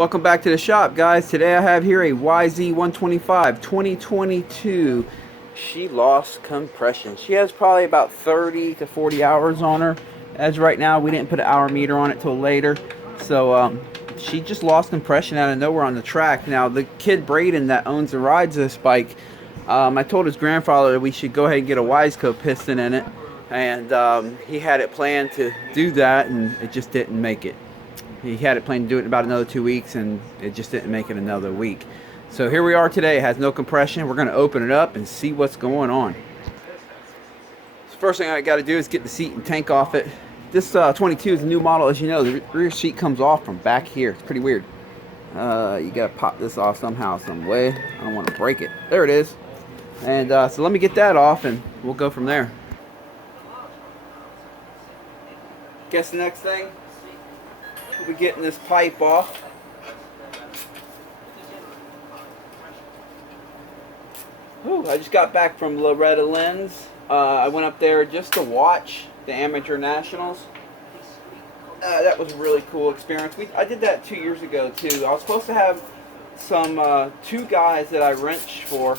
Welcome back to the shop, guys. Today I have here a YZ125 2022. She lost compression. She has probably about 30 to 40 hours on her. As right now, we didn't put an hour meter on it till later. So she just lost compression out of nowhere on the track. Now the kid Braden that owns and rides this bike, I told his grandfather that we should go ahead and get a YZ piston in it. And he had it planned to do that, and it just didn't make it. He had it planned to do it in about another 2 weeks, and it just didn't make it another week. So here we are today. It has no compression. We're going to open it up and see what's going on. So first thing I got to do is get the seat and tank off it. This 22 is a new model. As you know, the rear seat comes off from back here. It's pretty weird. You got to pop this off somehow, some way. I don't want to break it. There it is. And so let me get that off, and we'll go from there. Guess the next thing, we'll be getting this pipe off. Ooh, I just got back from Loretta Lynn's. I went up there just to watch the Amateur Nationals. That was a really cool experience. I did that 2 years ago too. I was supposed to have some two guys that I wrenched for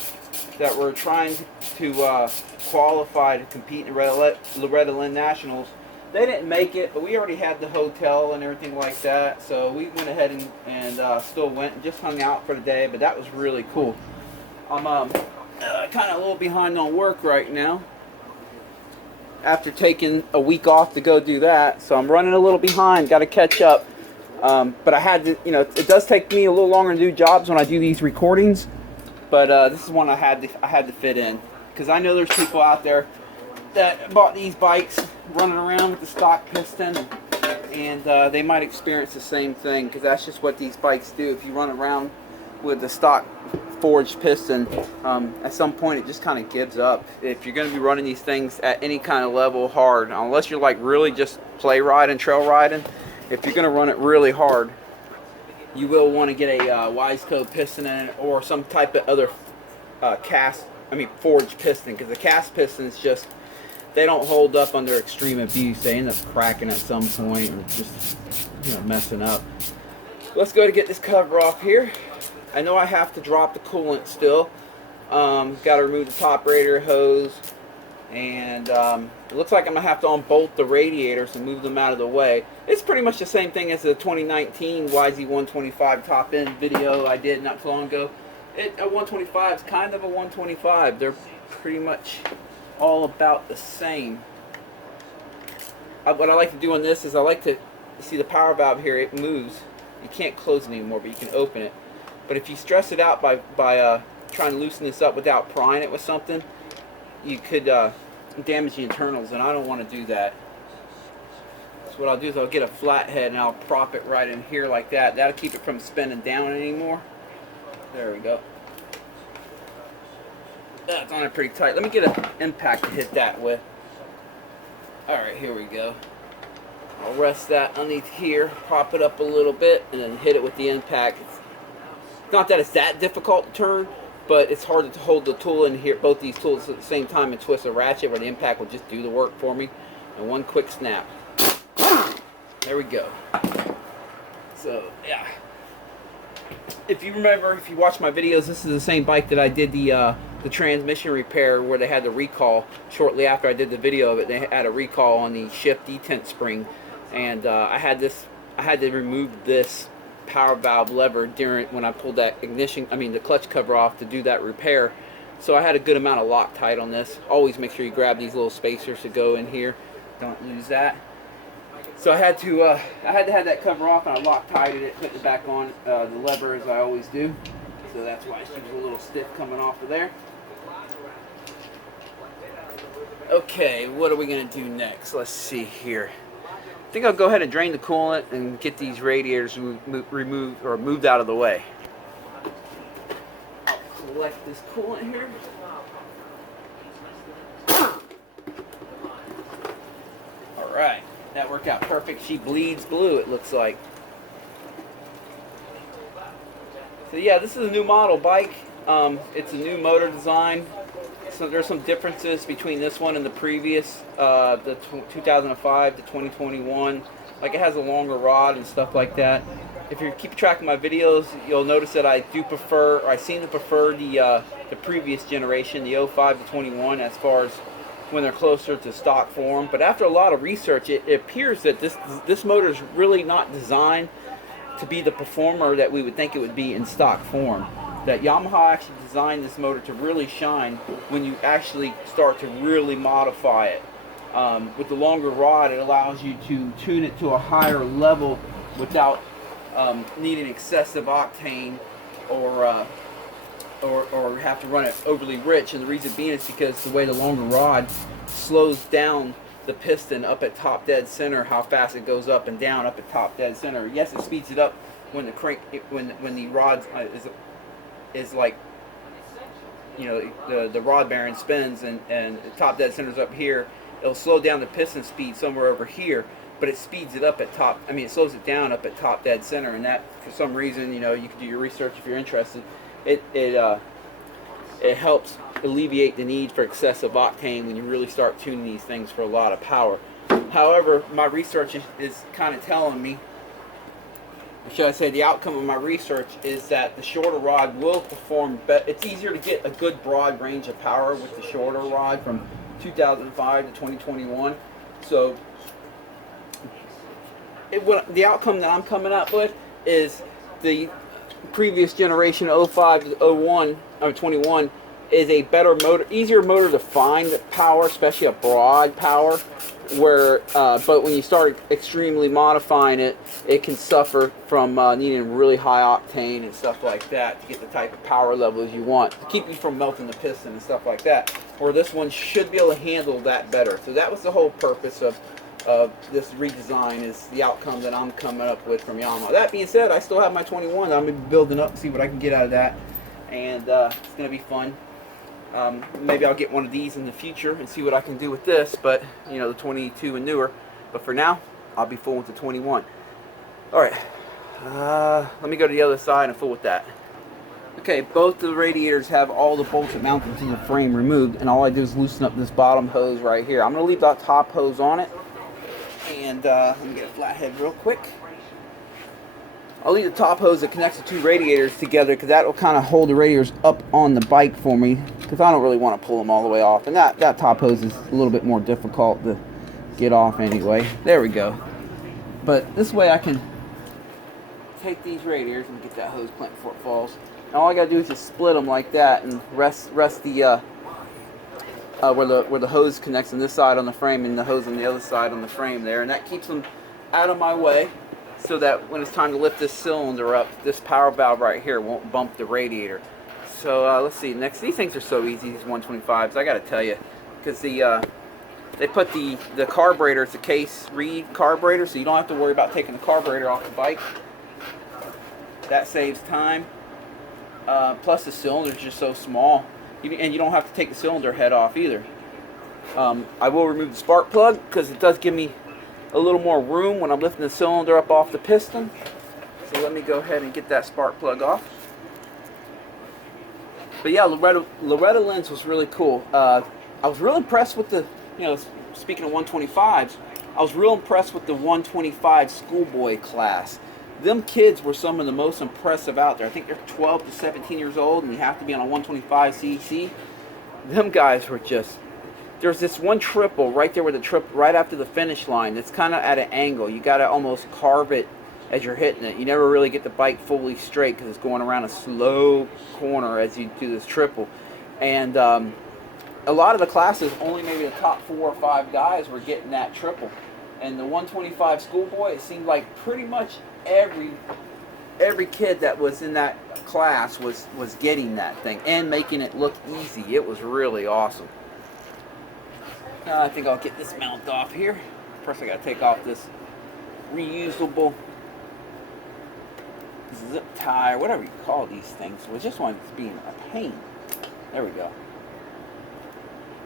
that were trying to qualify to compete in Loretta Lynn Nationals. They didn't make it, but we already had the hotel and everything like that, so we went ahead and still went and just hung out for the day, but that was really cool. I'm kind of a little behind on work right now after taking a week off to go do that, so I'm running a little behind, got to catch up. But I had to, it does take me a little longer to do jobs when I do these recordings, but this is one I had to fit in, because I know there's people out there that bought these bikes running around with the stock piston, and they might experience the same thing, because that's just what these bikes do. If you run around with the stock forged piston, at some point it just kind of gives up. If you're going to be running these things at any kind of level hard, unless you're like really just play riding, trail riding, if you're going to run it really hard, you will want to get a YZ piston in it, or some type of other forged piston, because the cast pistons just, they don't hold up under extreme abuse. They end up cracking at some point, or just messing up. Let's go to get this cover off here. I know I have to drop the coolant still. Got to remove the top radiator hose, and it looks like I'm gonna have to unbolt the radiators and move them out of the way. It's pretty much the same thing as the 2019 YZ125 top end video I did not too long ago. A 125 is kind of a 125. They're pretty much all about the same. What I like to do on this is I like to see the power valve here. It moves. You can't close it anymore, but you can open it. But if you stress it out by trying to loosen this up without prying it with something, you could damage the internals, and I don't want to do that. So what I'll do is I'll get a flathead and I'll prop it right in here like that. That'll keep it from spinning down anymore. There we go. That's on it pretty tight. Let me get an impact to hit that with. Alright, here we go. I'll rest that underneath here, prop it up a little bit, and then hit it with the impact. It's not that it's that difficult to turn, but it's hard to hold the tool in here, both these tools at the same time, and twist a ratchet where the impact will just do the work for me. And one quick snap. There we go. So, yeah. If you remember, if you watch my videos, this is the same bike that I did the transmission repair, where they had the recall. Shortly after I did the video of it, they had a recall on the shift detent spring, and I had to remove this power valve lever when I pulled that the clutch cover off to do that repair. So I had a good amount of Loctite on this. Always make sure you grab these little spacers to go in here. Don't lose that. So I had to have that cover off, and I Loctited it, put it back on the lever as I always do. So that's why she's a little stiff coming off of there. Okay, what are we going to do next? Let's see here. I think I'll go ahead and drain the coolant and get these radiators removed or moved out of the way. I'll collect this coolant here. Alright, that worked out perfect. She bleeds blue, it looks like. So yeah, this is a new model bike. It's a new motor design. So there's some differences between this one and the previous, the 2005 to 2021. Like, it has a longer rod and stuff like that. if you keep track of my videos, you'll notice that I do prefer, or I seem to prefer the previous generation, the 05 to 21, as far as when they're closer to stock form. But after a lot of research, it appears that this motor is really not designed to be the performer that we would think it would be in stock form. That Yamaha actually designed this motor to really shine when you actually start to really modify it. With the longer rod, it allows you to tune it to a higher level without needing excessive octane or have to run it overly rich. And the reason being is because the way the longer rod slows down the piston up at top dead center, how fast it goes up and down up at top dead center. Yes, it speeds it up when the crank, when the rod is like, you know, the rod bearing spins and the top dead center's up here. It'll slow down the piston speed somewhere over here, but it speeds it up at top. I mean, it slows it down up at top dead center, and that, for some reason, you know, you can do your research if you're interested. It helps alleviate the need for excessive octane when you really start tuning these things for a lot of power. However, my research is kind of telling me, or should I say, the outcome of my research is that the shorter rod will perform better. It's easier to get a good broad range of power with the shorter rod from 2005 to 2021. So the outcome that I'm coming up with is the previous generation 05 to 01 or 21 is a better motor, easier motor to find power, especially a broad power, where but when you start extremely modifying it, it can suffer from needing really high octane and stuff like that to get the type of power levels you want to keep you from melting the piston and stuff like that, where this one should be able to handle that better. So that was the whole purpose of this redesign, is the outcome that I'm coming up with from Yamaha. That being said, I still have my 21 that I'm going to be building up, see what I can get out of that, and it's going to be fun. Maybe I'll get one of these in the future and see what I can do with this, but you know, the 22 and newer. But for now, I'll be full with the 21. Alright, let me go to the other side and fool with that. Okay, both the radiators have all the bolts that mount them to the frame removed, and all I do is loosen up this bottom hose right here. I'm going to leave that top hose on it, and let me get a flathead real quick. I'll leave the top hose that connects the two radiators together, because that will kind of hold the radiators up on the bike for me, because I don't really want to pull them all the way off. And that top hose is a little bit more difficult to get off anyway. There we go. But this way I can take these radiators and get that hose clamped before it falls. And all I got to do is just split them like that and rest the where the hose connects on this side on the frame and the hose on the other side on the frame there. And that keeps them out of my way, so that when it's time to lift this cylinder up, this power valve right here won't bump the radiator. So let's see, next, these things are so easy, these 125s, I gotta tell you, because they put the carburetor, it's a case reed carburetor, so you don't have to worry about taking the carburetor off the bike. That saves time. Plus the cylinder is just so small, and you don't have to take the cylinder head off either. I will remove the spark plug, because it does give me a little more room when I'm lifting the cylinder up off the piston. So let me go ahead and get that spark plug off. But yeah, Loretta Lynn's was really cool. I was real impressed with the, you know, speaking of 125s, I was real impressed with the 125 schoolboy class. Them kids were some of the most impressive out there. I think they're 12 to 17 years old, and you have to be on a 125 cc. Them guys were just, there's this one triple right there with the triple right after the finish line that's kind of at an angle. You got to almost carve it as you're hitting it. You never really get the bike fully straight because it's going around a slow corner as you do this triple. And a lot of the classes, only maybe the top 4 or 5 guys were getting that triple. And the 125 schoolboy, it seemed like pretty much every kid that was in that class was getting that thing and making it look easy. It was really awesome. I think I'll get this mount off here. First I gotta take off this reusable zip tie, or whatever you call these things. It just wanted to be a pain. There we go.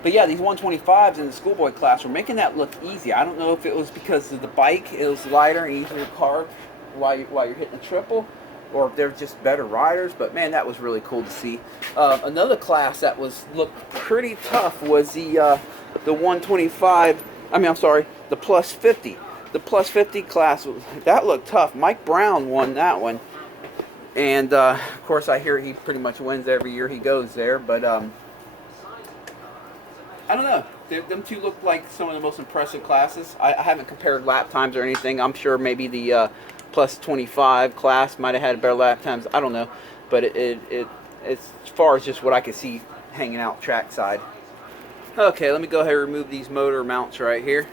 But yeah, these 125s in the schoolboy class were making that look easy. I don't know if it was because of the bike, it was lighter and easier to carve while you're hitting the triple, or if they're just better riders. But man, that was really cool to see. Another class that looked pretty tough was the 125. I'm sorry, the plus 50. the plus 50 class, that looked tough. Mike Brown won that one. And, of course, I hear he pretty much wins every year he goes there. But, I don't know. Them two look like some of the most impressive classes. I haven't compared lap times or anything. I'm sure maybe the plus 25 class might have had better lap times. I don't know. But it's as far as just what I could see hanging out trackside. Okay, let me go ahead and remove these motor mounts right here.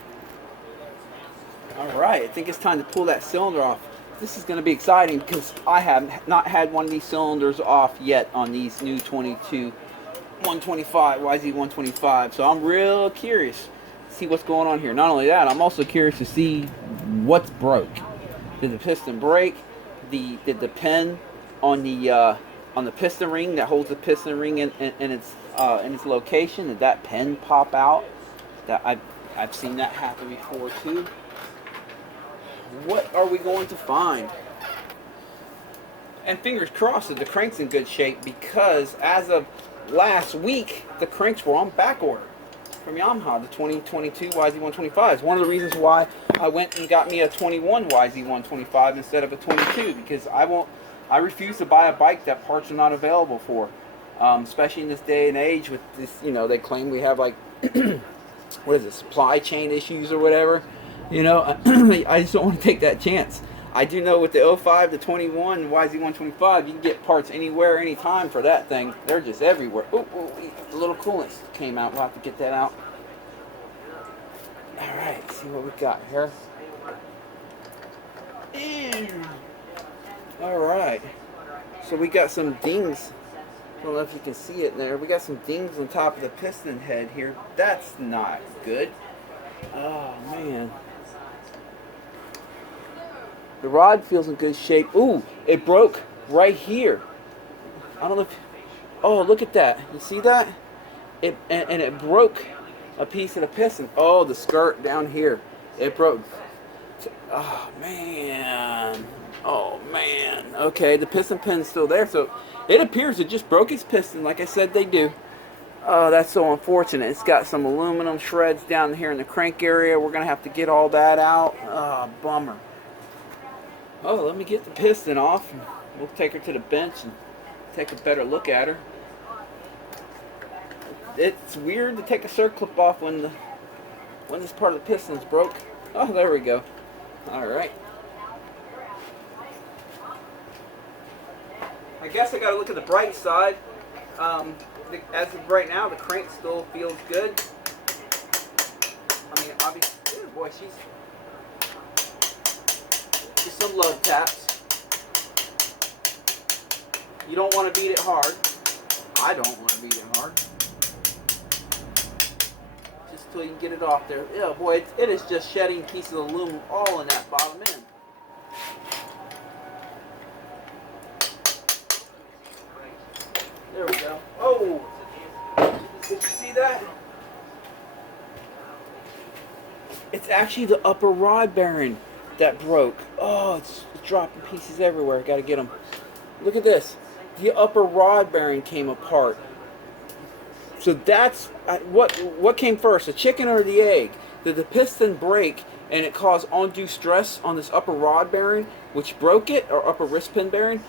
Alright, I think it's time to pull that cylinder off. This is going to be exciting because I have not had one of these cylinders off yet on these new 125 YZ125, so I'm real curious to see what's going on here. Not only that, I'm also curious to see what's broke. Did the piston break? Did the pin on the piston ring that holds the piston ring in its location, did that pin pop out? That I've seen that happen before too. What are we going to find? And fingers crossed that the crank's in good shape, because as of last week, the cranks were on back order from Yamaha, the 2022 YZ125. It's one of the reasons why I went and got me a 21 YZ125 instead of a 22, because I refuse to buy a bike that parts are not available for. Especially in this day and age with this, they claim we have like, what is it, supply chain issues or whatever. I just don't want to take that chance. I do know with the 05, the 21, YZ125, you can get parts anywhere, anytime for that thing. They're just everywhere. Oh, the little coolant came out. We'll have to get that out. Alright, see what we got here. Alright. So we got some dings. I don't know if you can see it there. We got some dings on top of the piston head here. That's not good. Oh, man. The rod feels in good shape. Ooh, it broke right here. I don't know if... Oh, look at that. You see that? And it broke a piece of the piston. Oh, the skirt down here. It broke. Oh, man. Oh, man. Okay, the piston pin's still there. So it appears it just broke its piston, like I said they do. Oh, that's so unfortunate. It's got some aluminum shreds down here in the crank area. We're going to have to get all that out. Oh, bummer. Oh, let me get the piston off. We'll take her to the bench and take a better look at her. It's weird to take a circlip off when this part of the piston's broke. Oh, there we go. All right. I guess I got to look at the bright side. As of right now, the crank still feels good. I mean, obviously, oh boy, she's just some love taps. You don't want to beat it hard. I don't want to beat it hard. Just till you can get it off there. Yeah, boy, it is just shedding pieces of aluminum all in that bottom end. There we go. Oh! Did you see that? It's actually the upper rod bearing that broke. Oh, it's dropping pieces everywhere. Gotta get them. Look at this. The upper rod bearing came apart. So that's what came first, the chicken or the egg? Did the piston break and it caused undue stress on this upper rod bearing, which broke it, or upper wrist pin bearing?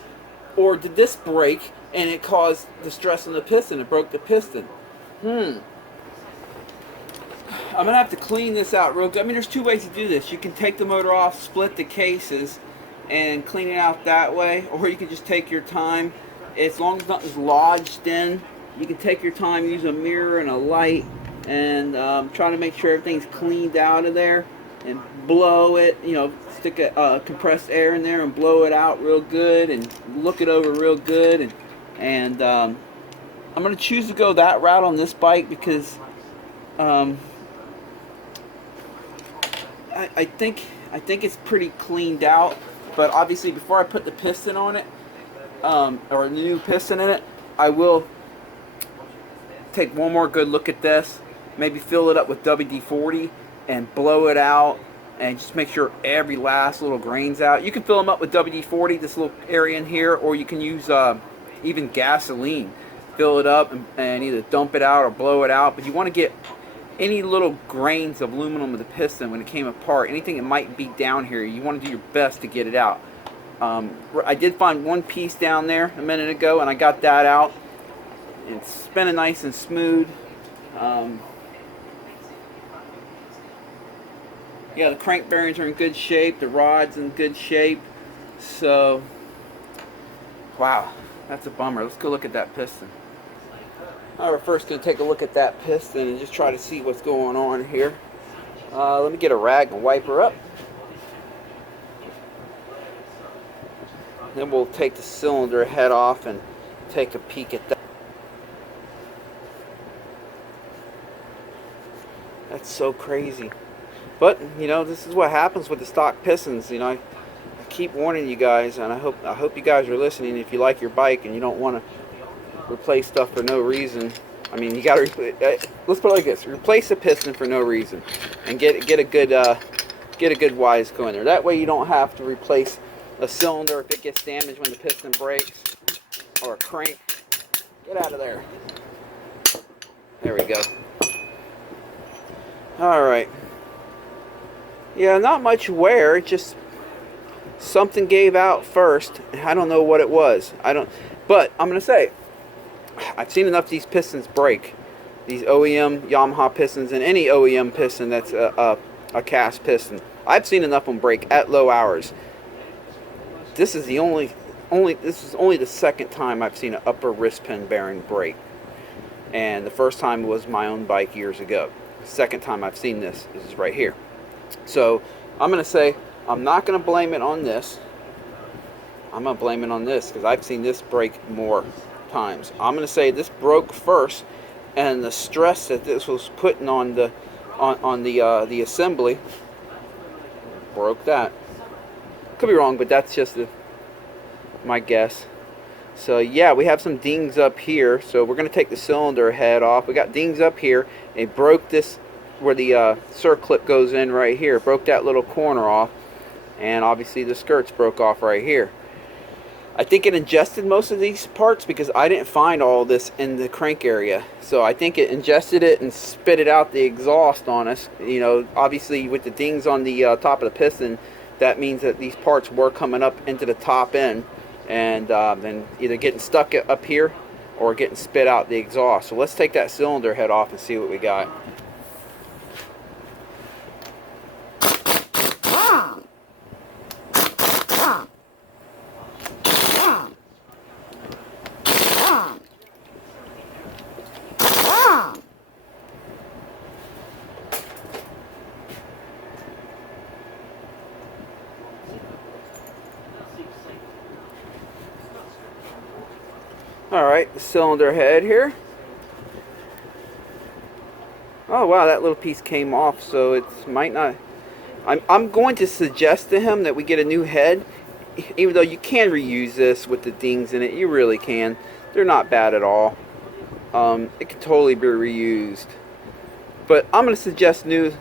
Or did this break and it caused the stress on the piston? It broke the piston. I'm going to have to clean this out real good. I mean, there's two ways to do this. You can take the motor off, split the cases, and clean it out that way. Or you can just take your time. As long as nothing's lodged in, you can take your time, use a mirror and a light, and try to make sure everything's cleaned out of there. And blow it, stick a compressed air in there and blow it out real good, and look it over real good. And I'm going to choose to go that route on this bike because I think it's pretty cleaned out. But obviously, before I put the piston on it, or a new piston in it, I will take one more good look at this. Maybe fill it up with WD-40 and blow it out, and just make sure every last little grain's out. You can fill them up with WD-40, this little area in here, or you can use even gasoline. Fill it up and either dump it out or blow it out. But you want to get any little grains of aluminum of the piston when it came apart, anything that might be down here, you want to do your best to get it out. I did find one piece down there a minute ago, and I got that out. It's spinning nice and smooth. Yeah, the crank bearings are in good shape. The rod's in good shape. So, wow, that's a bummer. Let's go look at that piston. We're first going to take a look at that piston and just try to see what's going on here. Let me get a rag and wipe her up. Then we'll take the cylinder head off and take a peek at that. That's so crazy. But, you know, this is what happens with the stock pistons. You know, I keep warning you guys, and I hope you guys are listening. If you like your bike and you don't want to replace stuff for no reason, I mean, you got to let's put it like this: replace a piston for no reason, and get a good wise go in there. That way, you don't have to replace a cylinder if it gets damaged when the piston breaks, or a crank. Get out of there. There we go. All right. Yeah, not much wear. It just something gave out first. I don't know what it was. But I'm gonna say, I've seen enough of these pistons break. These OEM Yamaha pistons and any OEM piston that's a cast piston. I've seen enough of them break at low hours. This is only the second time I've seen an upper wrist pin bearing break. And the first time was my own bike years ago. The second time I've seen this is right here. So I'm going to say I'm not going to blame it on this. I'm going to blame it on this because I've seen this break more times. I'm going to say this broke first, and the stress that this was putting on the assembly broke that. Could be wrong, but that's just my guess. So yeah, we have some dings up here. So we're going to take the cylinder head off. We got dings up here. It broke this where the circlip goes in right here. Broke that little corner off, and obviously the skirts broke off right here. I think it ingested most of these parts because I didn't find all this in the crank area. So I think it ingested it and spit it out the exhaust on us. You know, obviously with the dings on the top of the piston, that means that these parts were coming up into the top end and then either getting stuck up here or getting spit out the exhaust. So let's take that cylinder head off and see what we got. Alright, the cylinder head here. Oh wow, that little piece came off, so it might not... I'm going to suggest to him that we get a new head, even though you can reuse this with the dings in it. You really can. They're not bad at all. It can totally be reused. But I'm going to suggest new.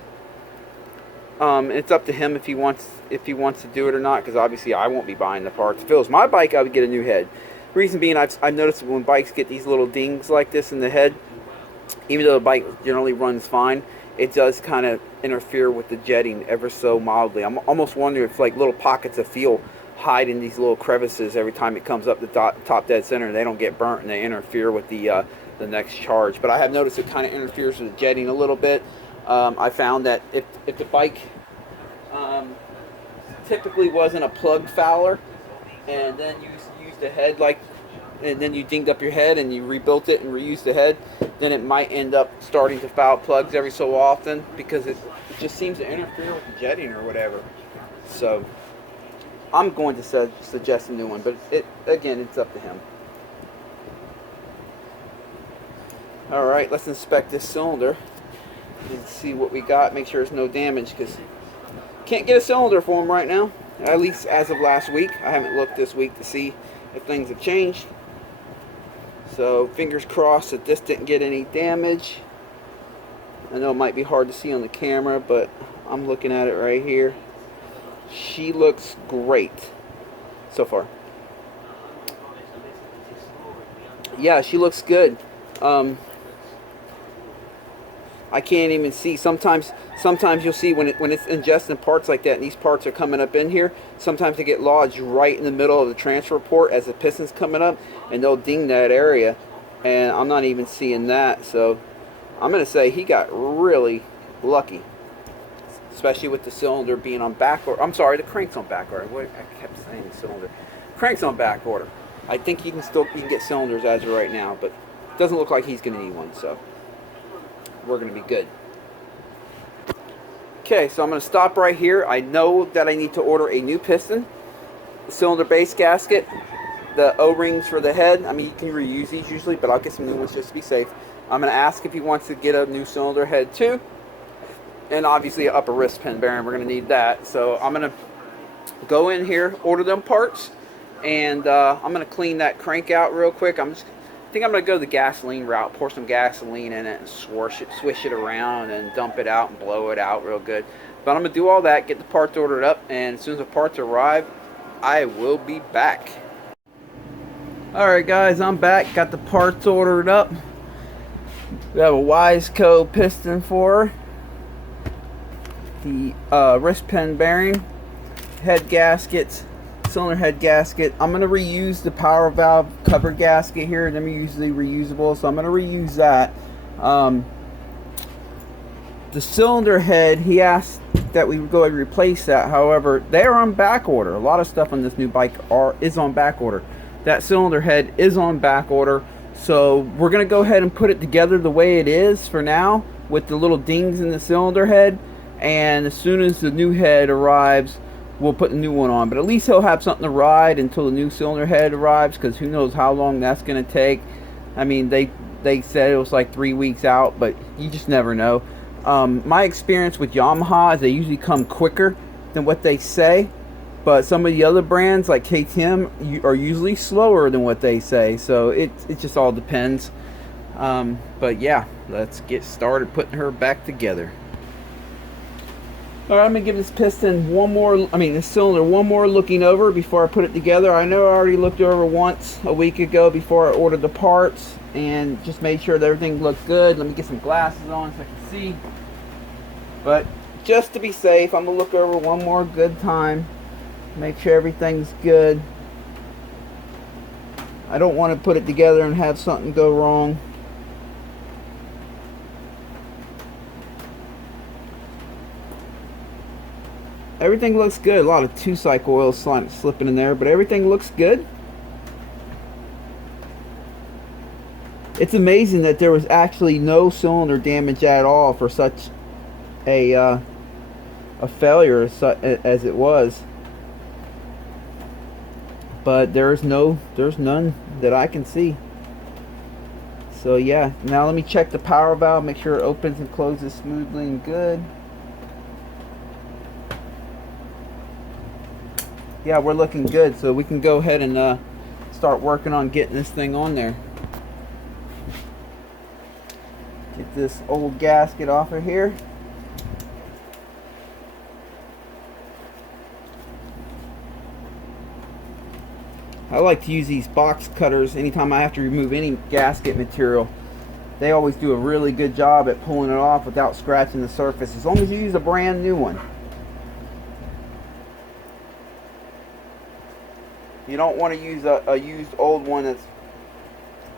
It's up to him if he wants to do it or not, because obviously I won't be buying the parts. If it was my bike, I would get a new head. Reason being, I've noticed when bikes get these little dings like this in the head, even though the bike generally runs fine, it does kind of interfere with the jetting ever so mildly. I'm almost wondering if like little pockets of fuel hide in these little crevices every time it comes up the top dead center, and they don't get burnt and they interfere with the next charge. But I have noticed it kind of interferes with the jetting a little bit. I found that if the bike typically wasn't a plug fouler, and then you used the head and then you dinged up your head and you rebuilt it and reused the head, then it might end up starting to foul plugs every so often because it just seems to interfere with the jetting or whatever. So I'm going to suggest a new one, but again, it's up to him. Alright, let's inspect this cylinder and see what we got. Make sure there's no damage, because can't get a cylinder for him right now, at least as of last week. I haven't looked this week to see if things have changed. So fingers crossed that this didn't get any damage. I know it might be hard to see on the camera, but I'm looking at it right here. She looks great so far. Yeah, she looks good. I can't even see. Sometimes you'll see when it's ingesting parts like that, and these parts are coming up in here. Sometimes they get lodged right in the middle of the transfer port as the piston's coming up, and they'll ding that area, and I'm not even seeing that. So I'm gonna say he got really lucky, especially with the cylinder being on back order. I'm sorry, the crank's on back order. What I kept saying, the cylinder. Crank's on back order. I think you can get cylinders as of right now, but it doesn't look like he's gonna need one. So we're gonna be good. Okay, so I'm gonna stop right here. I know that I need to order a new piston, the cylinder base gasket, the O-rings for the head. I mean, you can reuse these usually, but I'll get some new ones just to be safe. I'm gonna ask if he wants to get a new cylinder head too, and obviously an upper wrist pin bearing. We're gonna need that. So I'm gonna go in here, order them parts, and I'm gonna clean that crank out real quick. I think I'm going to go the gasoline route, pour some gasoline in it and swish it around and dump it out and blow it out real good. But I'm going to do all that, get the parts ordered up, and as soon as the parts arrive, I will be back. Alright guys, I'm back, got the parts ordered up. We have a YZ piston for her, the wrist pin bearing, head gaskets, cylinder head gasket. I'm going to reuse the power valve cover gasket here. They're usually reusable, so I'm going to reuse that. The cylinder head, he asked that we would go and replace that. However, they're on back order. A lot of stuff on this new bike is on back order. That cylinder head is on back order, so we're going to go ahead and put it together the way it is for now, with the little dings in the cylinder head, and as soon as the new head arrives, we'll put the new one on. But at least he'll have something to ride until the new cylinder head arrives, because who knows how long that's going to take. I mean, they said it was like 3 weeks out, but you just never know. My experience with Yamaha is they usually come quicker than what they say, but some of the other brands like KTM are usually slower than what they say, so it just all depends. But yeah, let's get started putting her back together. Alright, I'm going to give this piston this cylinder one more looking over before I put it together. I know I already looked over once a week ago before I ordered the parts and just made sure that everything looked good. Let me get some glasses on so I can see. But just to be safe, I'm going to look over one more good time. Make sure everything's good. I don't want to put it together and have something go wrong. Everything looks good. A lot of 2-cycle oil slipping in there, but everything looks good. It's amazing that there was actually no cylinder damage at all for such a failure as it was. But there's none that I can see. So yeah, now let me check the power valve, make sure it opens and closes smoothly and good. Yeah, we're looking good, so we can go ahead and start working on getting this thing on there. Get this old gasket off of here. I like to use these box cutters anytime I have to remove any gasket material. They always do a really good job at pulling it off without scratching the surface, as long as you use a brand new one. You don't want to use a used old one that's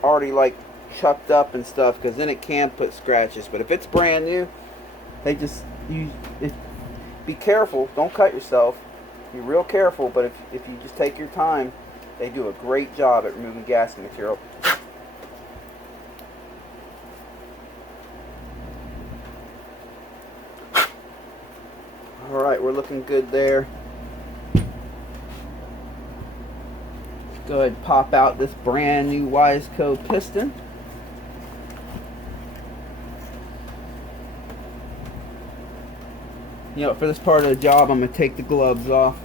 already like chucked up and stuff, because then it can put scratches. But if it's brand new, they just be careful. Don't cut yourself. Be real careful. But if you just take your time, they do a great job at removing gasket material. Alright, we're looking good there. Go ahead and pop out this brand new YZ piston. You know, for this part of the job, I'm going to take the gloves off.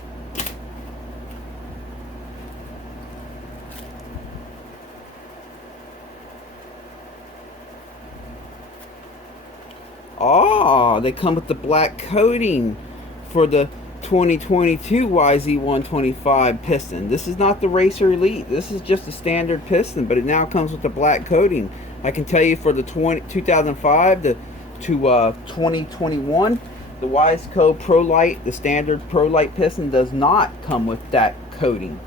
Oh, they come with the black coating for the 2022 YZ125 piston. This is not the Racer Elite. This is just a standard piston, but it now comes with the black coating. I can tell you for the 2005, the to 2021. The YZ Pro Light, the standard Pro Light piston, does not come with that coating.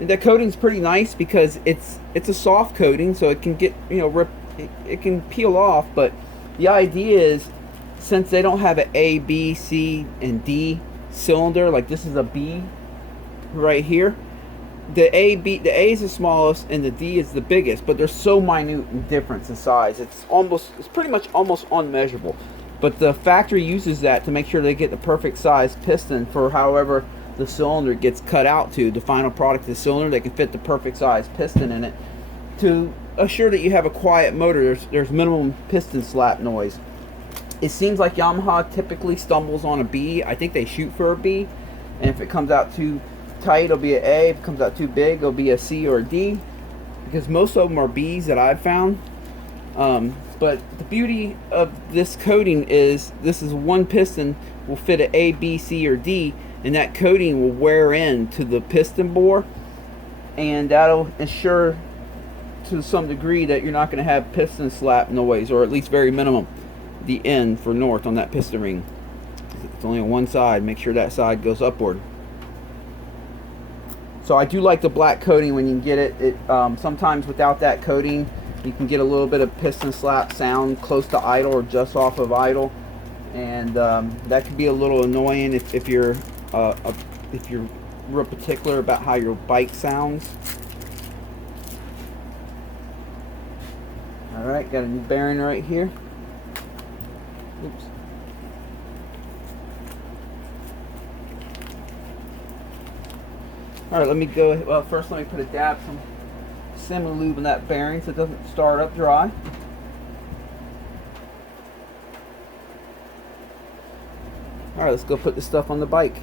And that coating's pretty nice because it's a soft coating, so it can get, you know, it can peel off. But the idea is, since they don't have an A, B, C, and D cylinder, like this is a B right here. The A is the smallest and the D is the biggest, but they're so minute in difference in size. It's pretty much almost unmeasurable. But the factory uses that to make sure they get the perfect size piston for however the cylinder gets cut out to. The final product of the cylinder, they can fit the perfect size piston in it to assure that you have a quiet motor. There's minimum piston slap noise. It seems like Yamaha typically stumbles on a B. I think they shoot for a B. And if it comes out too tight, it'll be an A. If it comes out too big, it'll be a C or a D. Because most of them are Bs that I've found. But the beauty of this coating is this is one piston will fit an A, B, C, or D, and that coating will wear in to the piston bore, and that'll ensure to some degree that you're not going to have piston slap noise, or at least very minimum, the end for north on that piston ring. It's only on one side. Make sure that side goes upward. So I do like the black coating when you can get it. Sometimes without that coating, you can get a little bit of piston slap sound close to idle or just off of idle, and that can be a little annoying if you're real particular about how your bike sounds. All right, got a new bearing right here. Oops. All right, let me go. Well, first let me put a dab some semi-lube in that bearing so it doesn't start up dry. Alright, let's go put this stuff on the bike.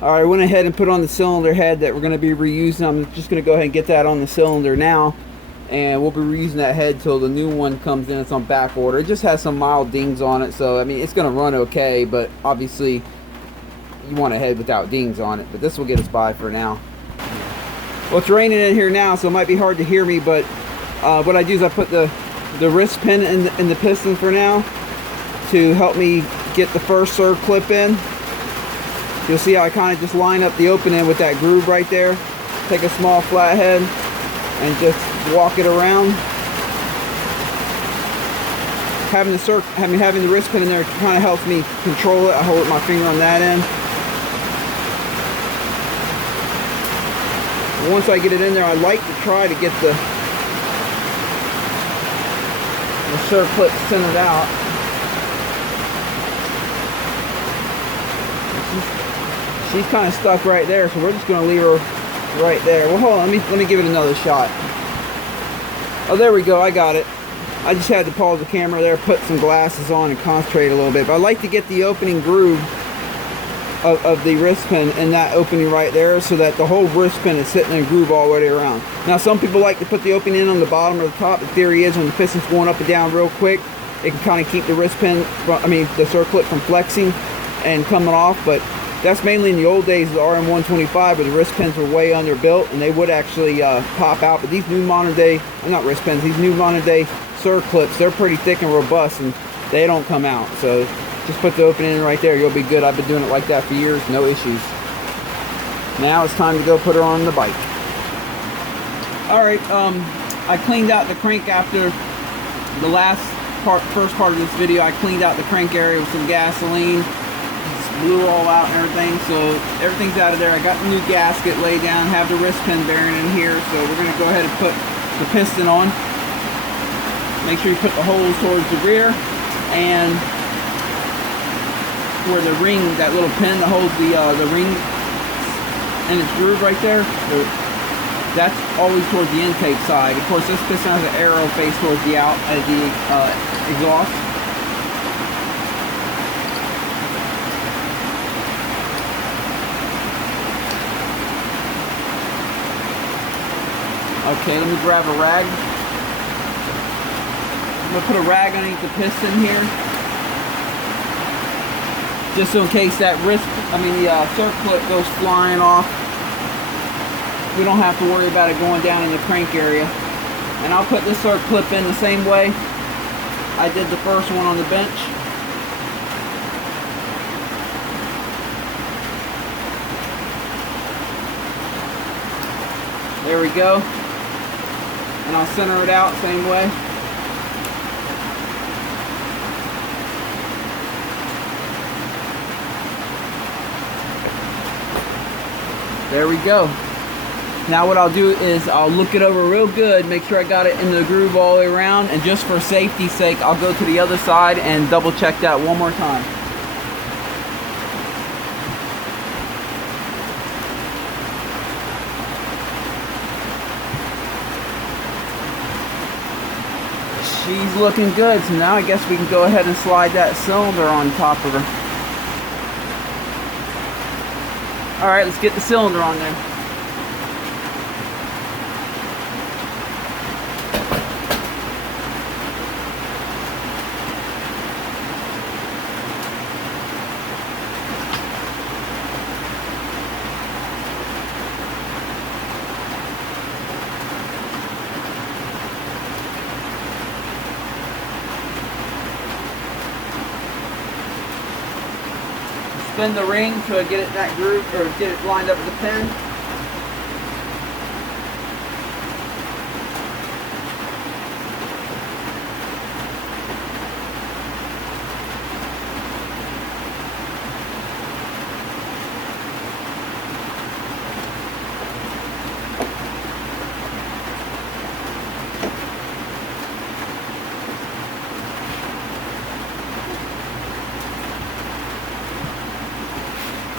Alright, I went ahead and put on the cylinder head that we're going to be reusing. I'm just going to go ahead and get that on the cylinder now, and we'll be reusing that head till the new one comes in. It's on back order. It just has some mild dings on it, so I mean it's going to run okay, but obviously you want a head without dings on it, but this will get us by for now. Well, it's raining in here now, so it might be hard to hear me, but what I do is I put the wrist pin in the piston for now to help me get the first surge clip in. You'll see how I kind of just line up the opening with that groove right there. Take a small flathead and just walk it around. Having the wrist pin in there kind of helps me control it. I hold my finger on that end. Once I get it in there, I like to try to get the surge clip centered out. She's kind of stuck right there, so we're just going to leave her right there. Well, hold on, let me give it another shot. Oh, there we go, I got it. I just had to pause the camera there, put some glasses on, and concentrate a little bit. But I like to get the opening groove of the wrist pin in that opening right there, so that the whole wrist pin is sitting in a groove all the way around. Now, some people like to put the opening in on the bottom or the top. The theory is when the piston's going up and down real quick, it can kind of keep the wrist pin, the surge clip from flexing and coming off. But that's mainly in the old days of the YZ125, where the wrist pins were way underbuilt and they would actually pop out. But these new modern day, not wrist pins, these new modern day surge clips, they're pretty thick and robust and they don't come out. So just put the opening in right there, you'll be good. I've been doing it like that for years, no issues. Now it's time to go put her on the bike. Alright, I cleaned out the crank after the first part of this video. I cleaned out the crank area with some gasoline, just blew her all out and everything, so everything's out of there. I got the new gasket laid down, have the wrist pin bearing in here, so we're going to go ahead and put the piston on. Make sure you put the holes towards the rear, and where the ring, that little pin that holds the ring in its groove right there, that's always towards the intake side. Of course, this piston has an arrow face towards the out as the exhaust. Okay, let me grab a rag. I'm gonna put a rag underneath the piston here, just so in case that the surge clip goes flying off, we don't have to worry about it going down in the crank area. And I'll put this surge clip in the same way I did the first one on the bench. There we go. And I'll center it out same way. There we go. Now what I'll do is I'll look it over real good, make sure I got it in the groove all the way around, and just for safety's sake, I'll go to the other side and double check that one more time. She's looking good, so now I guess we can go ahead and slide that cylinder on top of her. Alright, let's get the cylinder on there. Spin the ring to get it in that groove, or get it lined up with the pin.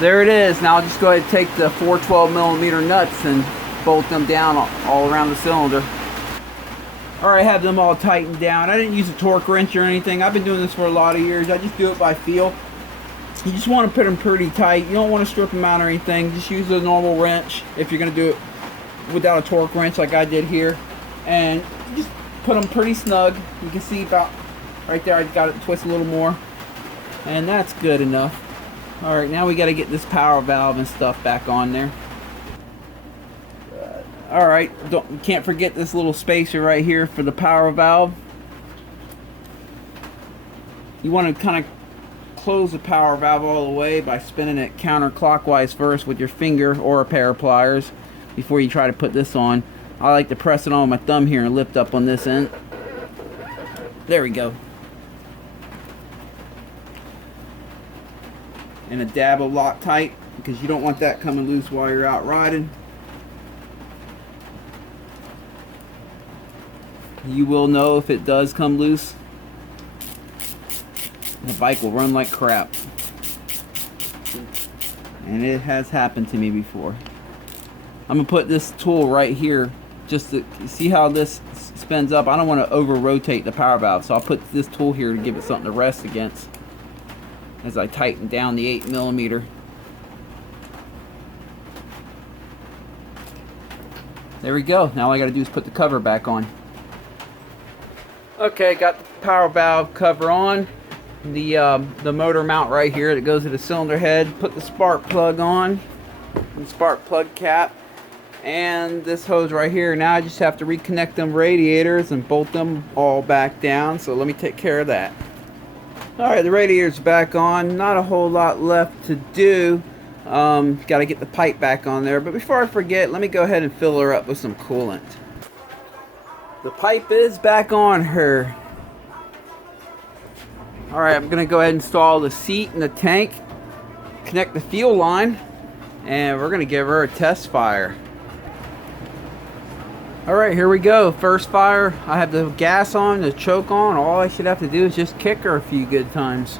There it is. Now I'll just go ahead and take the 412mm nuts and bolt them down all around the cylinder. Alright, I have them all tightened down. I didn't use a torque wrench or anything. I've been doing this for a lot of years. I just do it by feel. You just want to put them pretty tight. You don't want to strip them out or anything. Just use a normal wrench if you're going to do it without a torque wrench like I did here. And just put them pretty snug. You can see about right there I got it twisted a little more. And that's good enough. Alright, now we got to get this power valve and stuff back on there. Alright, can't forget this little spacer right here for the power valve. You want to kind of close the power valve all the way by spinning it counterclockwise first with your finger or a pair of pliers before you try to put this on. I like to press it on with my thumb here and lift up on this end. There we go. And a dab of Loctite, because you don't want that coming loose while you're out riding. You will know if it does come loose. The bike will run like crap. And it has happened to me before. I'm going to put this tool right here just to see how this spins up. I don't want to over rotate the power valve, so I'll put this tool here to give it something to rest against as I tighten down the 8mm. There we go. Now all I got to do is put the cover back on. Okay, got the power valve cover on. The motor mount right here that goes to the cylinder head. Put the spark plug on, the spark plug cap, and this hose right here. Now I just have to reconnect them radiators and bolt them all back down. So let me take care of that. Alright, the radiator's back on. Not a whole lot left to do. Got to get the pipe back on there. But before I forget, let me go ahead and fill her up with some coolant. The pipe is back on her. Alright, I'm going to go ahead and install the seat and the tank. Connect the fuel line. And we're going to give her a test fire. Alright, here we go. First fire. I have the gas on, the choke on. All I should have to do is just kick her a few good times.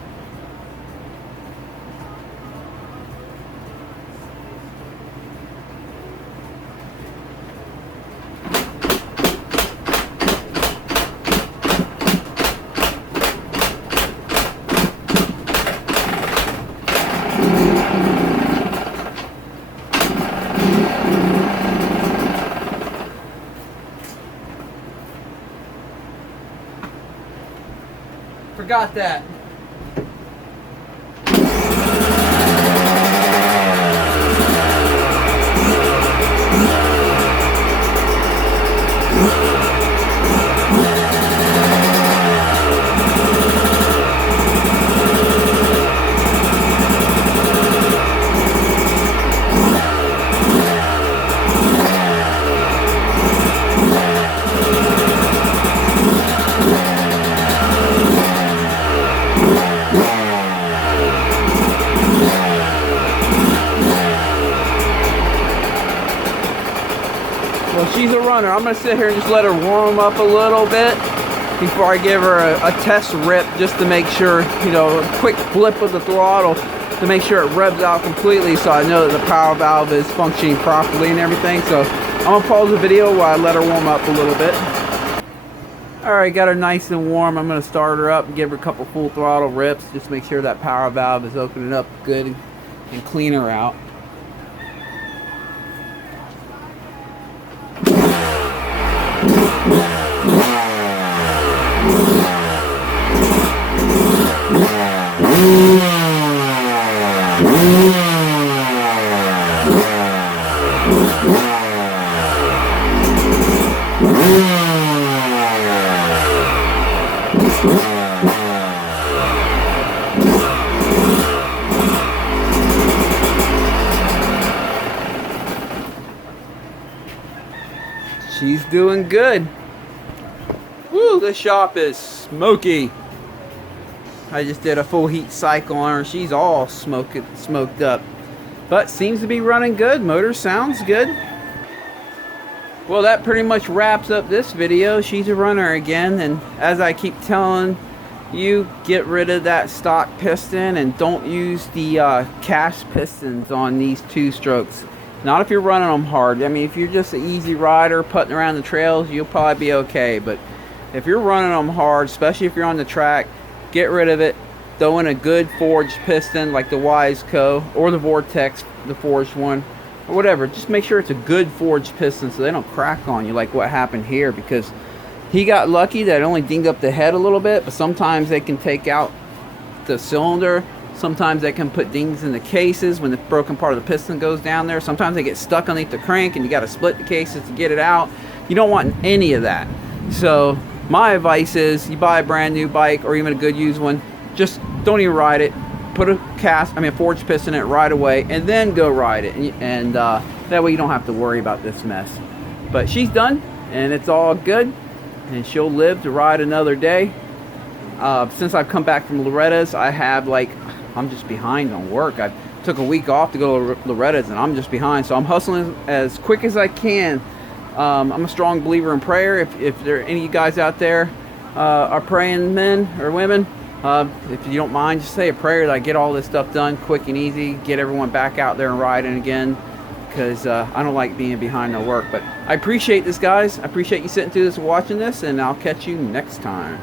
Forgot that. Well, she's a runner. I'm going to sit here and just let her warm up a little bit before I give her a test rip, just to make sure, you know, a quick flip of the throttle to make sure it revs out completely, so I know that the power valve is functioning properly and everything. So I'm going to pause the video while I let her warm up a little bit. Alright, got her nice and warm. I'm going to start her up and give her a couple full throttle rips, just make sure that power valve is opening up good and clean her out. She's doing good. Woo, this shop is smoky. I just did a full heat cycle on her. She's all smoked up. But seems to be running good. Motor sounds good. Well, that pretty much wraps up this video. She's a runner again. And as I keep telling you, get rid of that stock piston and don't use the cast pistons on these two strokes. Not if you're running them hard. I mean, if you're just an easy rider putting around the trails, you'll probably be okay. But if you're running them hard, especially if you're on the track, get rid of it. Throw in a good forged piston like the YZ or the Vortex, the forged one, or whatever. Just make sure it's a good forged piston so they don't crack on you like what happened here, because he got lucky that it only dinged up the head a little bit, but sometimes they can take out the cylinder. Sometimes they can put dings in the cases when the broken part of the piston goes down there. Sometimes they get stuck underneath the crank and you got to split the cases to get it out. You don't want any of that. So my advice is, you buy a brand new bike or even a good used one, just don't even ride it. Put a forged piston in it right away and then go ride it. And that way you don't have to worry about this mess. But she's done and it's all good, and she'll live to ride another day. Since I've come back from Loretta's, I'm just behind on work. I took a week off to go to Loretta's and I'm just behind. So I'm hustling as quick as I can. I'm a strong believer in prayer. If there are any of you guys out there are praying men or women, if you don't mind, just say a prayer that I get all this stuff done quick and easy, get everyone back out there and riding again, because I don't like being behind on work. But I appreciate this, guys. I appreciate you sitting through this and watching this, and I'll catch you next time.